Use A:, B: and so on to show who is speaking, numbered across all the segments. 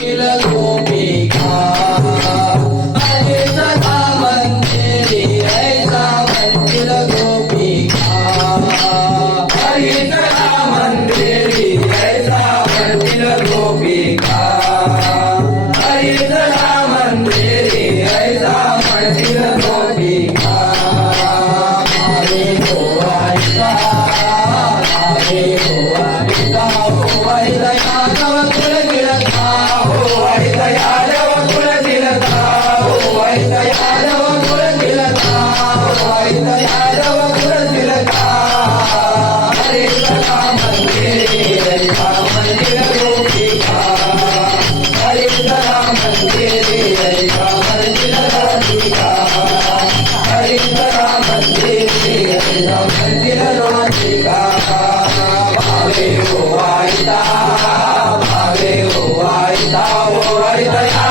A: Hello. अलेकुम वरायता अलेह वरायता हो रायता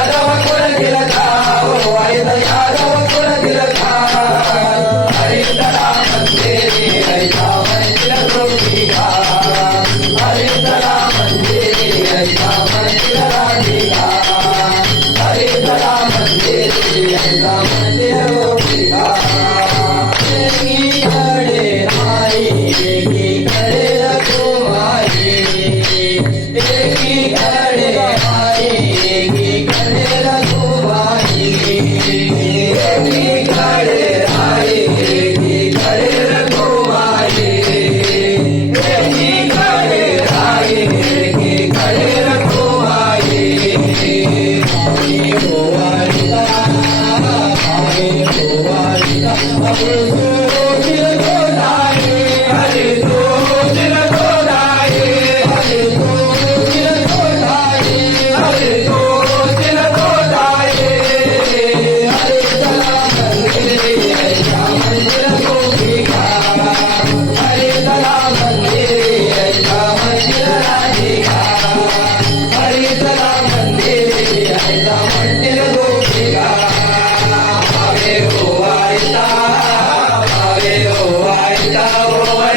A: दाव Yeah.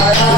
A: Bye.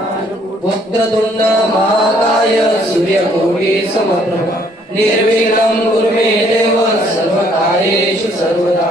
A: उग्रदुण्ड महाकाय सूर्यकोटी समप्रभ निर्विघ्नं मे देव सर्वकार्येषु सर्वदा